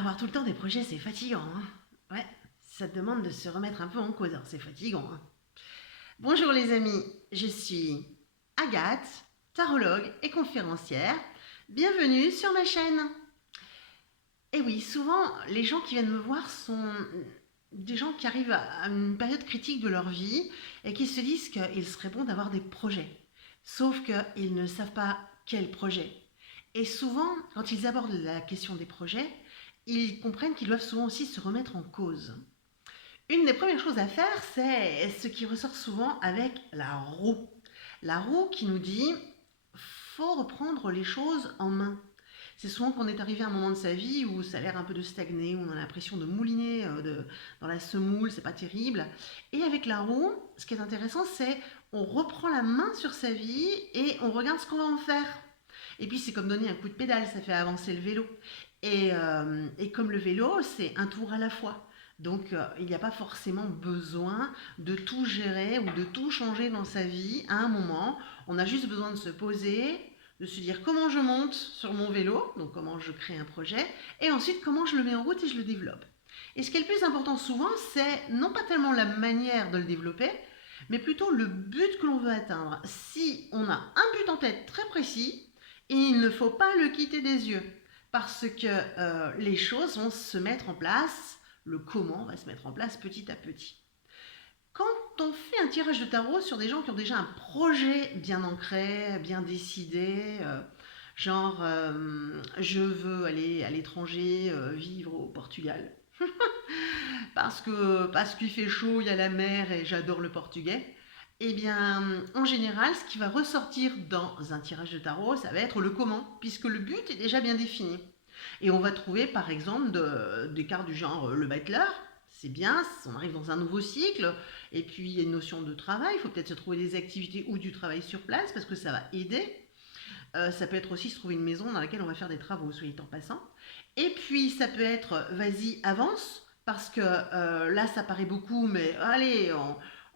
Avoir tout le temps des projets, c'est fatigant, hein. Ouais, ça te demande de se remettre un peu en cause, alors c'est fatigant, hein. Bonjour les amis, je suis Agathe, tarologue et conférencière. Bienvenue sur ma chaîne. Et oui, souvent, les gens qui viennent me voir sont des gens qui arrivent à une période critique de leur vie et qui se disent qu'il serait bon d'avoir des projets. Sauf qu'ils ne savent pas quel projet. Et souvent, quand ils abordent la question des projets, ils comprennent qu'ils doivent souvent aussi se remettre en cause. Une des premières choses à faire, c'est ce qui ressort souvent avec la roue. La roue qui nous dit faut reprendre les choses en main. C'est souvent qu'on est arrivé à un moment de sa vie où ça a l'air un peu de stagner, où on a l'impression de mouliner dans la semoule, c'est pas terrible. Et avec la roue, ce qui est intéressant, c'est on reprend la main sur sa vie et on regarde ce qu'on va en faire. Et puis c'est comme donner un coup de pédale, ça fait avancer le vélo. Et comme le vélo, c'est un tour à la fois. Donc il n'y a pas forcément besoin de tout gérer ou de tout changer dans sa vie à un moment. On a juste besoin de se poser, de se dire comment je monte sur mon vélo, donc comment je crée un projet, et ensuite comment je le mets en route et je le développe. Et ce qui est le plus important souvent, c'est non pas tellement la manière de le développer, mais plutôt le but que l'on veut atteindre. Si on a un but en tête très précis, il ne faut pas le quitter des yeux, parce que les choses vont se mettre en place, le comment va se mettre en place petit à petit. Quand on fait un tirage de tarot sur des gens qui ont déjà un projet bien ancré, bien décidé, je veux aller à l'étranger, vivre au Portugal, parce qu'il fait chaud, il y a la mer et j'adore le portugais. Eh bien, en général, ce qui va ressortir dans un tirage de tarot, ça va être le comment, puisque le but est déjà bien défini. Et on va trouver par exemple des cartes du genre le battleur, c'est bien, on arrive dans un nouveau cycle, et puis il y a une notion de travail, il faut peut-être se trouver des activités ou du travail sur place, parce que ça va aider. Ça peut être aussi se trouver une maison dans laquelle on va faire des travaux, soyez en passant. Et puis ça peut être vas-y, avance, parce que là ça paraît beaucoup, mais allez,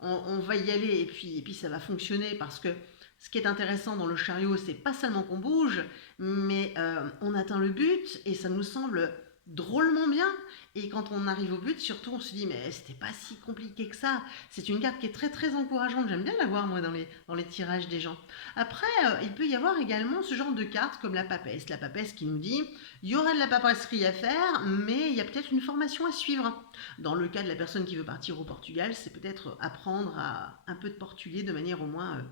on va y aller, et puis ça va fonctionner, parce que ce qui est intéressant dans le chariot, c'est pas seulement qu'on bouge, mais on atteint le but, et ça nous semble drôlement bien. Et quand on arrive au but, surtout, on se dit, mais c'était pas si compliqué que ça. C'est une carte qui est très très encourageante, j'aime bien la voir moi dans les tirages des gens. Après, il peut y avoir également ce genre de cartes comme la papesse. La papesse qui nous dit, il y aura de la paperasserie à faire, mais il y a peut-être une formation à suivre. Dans le cas de la personne qui veut partir au Portugal, c'est peut-être apprendre un peu de portugais de manière au moins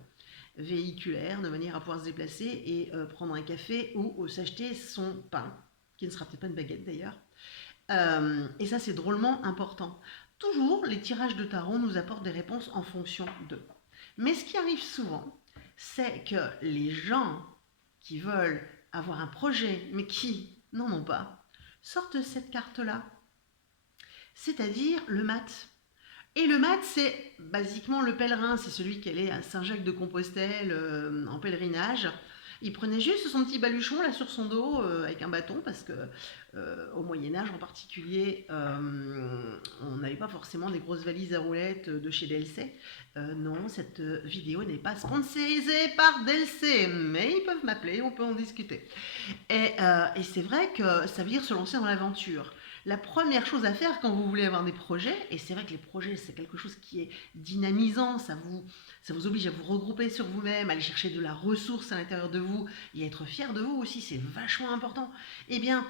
véhiculaire, de manière à pouvoir se déplacer et prendre un café ou s'acheter son pain, qui ne sera peut-être pas une baguette d'ailleurs. Et ça, c'est drôlement important. Toujours, les tirages de tarot nous apportent des réponses en fonction d'eux. Mais ce qui arrive souvent, c'est que les gens qui veulent avoir un projet, mais qui n'en ont pas, sortent cette carte-là, c'est-à-dire le mat. Et le mat, c'est basiquement le pèlerin, c'est celui qui allait à Saint-Jacques-de-Compostelle en pèlerinage. Il prenait juste son petit baluchon là sur son dos avec un bâton, parce que au Moyen-Âge en particulier, on n'avait pas forcément des grosses valises à roulettes de chez DLC. Non, cette vidéo n'est pas sponsorisée par DLC, mais ils peuvent m'appeler, on peut en discuter. Et c'est vrai que ça veut dire se lancer dans l'aventure. La première chose à faire quand vous voulez avoir des projets, et c'est vrai que les projets c'est quelque chose qui est dynamisant, ça vous oblige à vous regrouper sur vous-même, à aller chercher de la ressource à l'intérieur de vous et à être fier de vous aussi, c'est vachement important. Eh bien,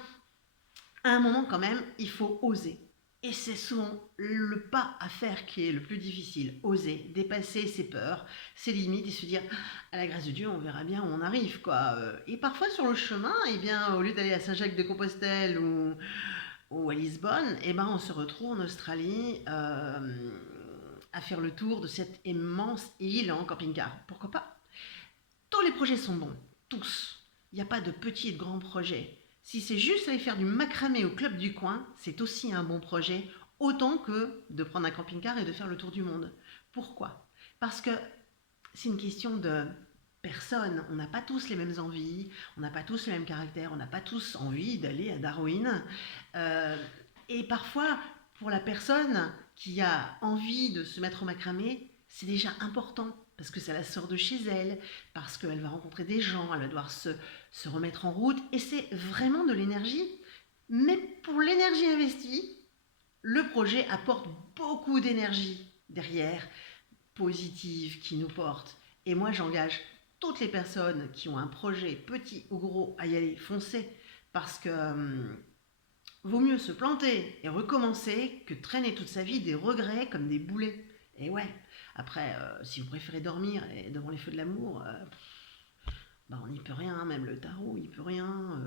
à un moment quand même, il faut oser. Et c'est souvent le pas à faire qui est le plus difficile. Oser, dépasser ses peurs, ses limites et se dire à la grâce de Dieu, on verra bien où on arrive, quoi. Et parfois sur le chemin, eh bien, au lieu d'aller à Saint-Jacques-de-Compostelle ou à Lisbonne, eh ben, on se retrouve en Australie à faire le tour de cette immense île en camping-car. Pourquoi pas? Tous les projets sont bons, tous. Il n'y a pas de petits et de grands projets. Si c'est juste aller faire du macramé au club du coin, c'est aussi un bon projet, autant que de prendre un camping-car et de faire le tour du monde. Pourquoi? Parce que c'est une question de personne. On n'a pas tous les mêmes envies, on n'a pas tous le même caractère, on n'a pas tous envie d'aller à Darwin. Euh, et parfois, pour la personne qui a envie de se mettre au macramé, c'est déjà important parce que ça la sort de chez elle, parce qu'elle va rencontrer des gens, elle va devoir se remettre en route, et c'est vraiment de l'énergie Mais pour l'énergie investie, le projet apporte beaucoup d'énergie derrière, positive, qui nous porte. Et moi, j'engage toutes les personnes qui ont un projet, petit ou gros, à y aller, foncer. Parce que vaut mieux se planter et recommencer que traîner toute sa vie des regrets comme des boulets. Et ouais, après, si vous préférez dormir et devant les feux de l'amour, bah on n'y peut rien, hein, même le tarot, il peut rien.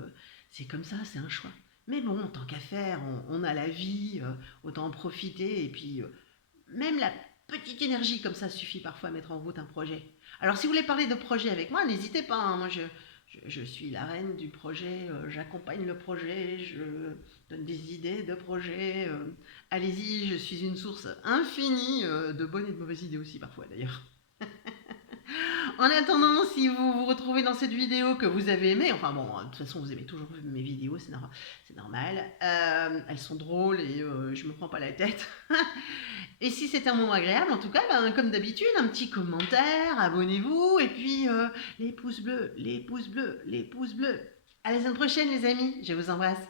C'est comme ça, c'est un choix. Mais bon, tant qu'à faire, on a la vie, autant en profiter. Et puis, même la petite énergie comme ça suffit parfois à mettre en route un projet. Alors, si vous voulez parler de projet avec moi, n'hésitez pas, hein. Moi, je suis la reine du projet, j'accompagne le projet, je donne des idées de projet. Allez-y, je suis une source infinie de bonnes et de mauvaises idées aussi parfois d'ailleurs. En attendant, si vous vous retrouvez dans cette vidéo que vous avez aimée, enfin bon, de toute façon vous aimez toujours mes vidéos, c'est normal. Elles sont drôles et je me prends pas la tête. Et si c'est un moment agréable, en tout cas, ben, comme d'habitude, un petit commentaire, abonnez-vous et puis les pouces bleus, les pouces bleus, les pouces bleus. À la semaine prochaine les amis, je vous embrasse.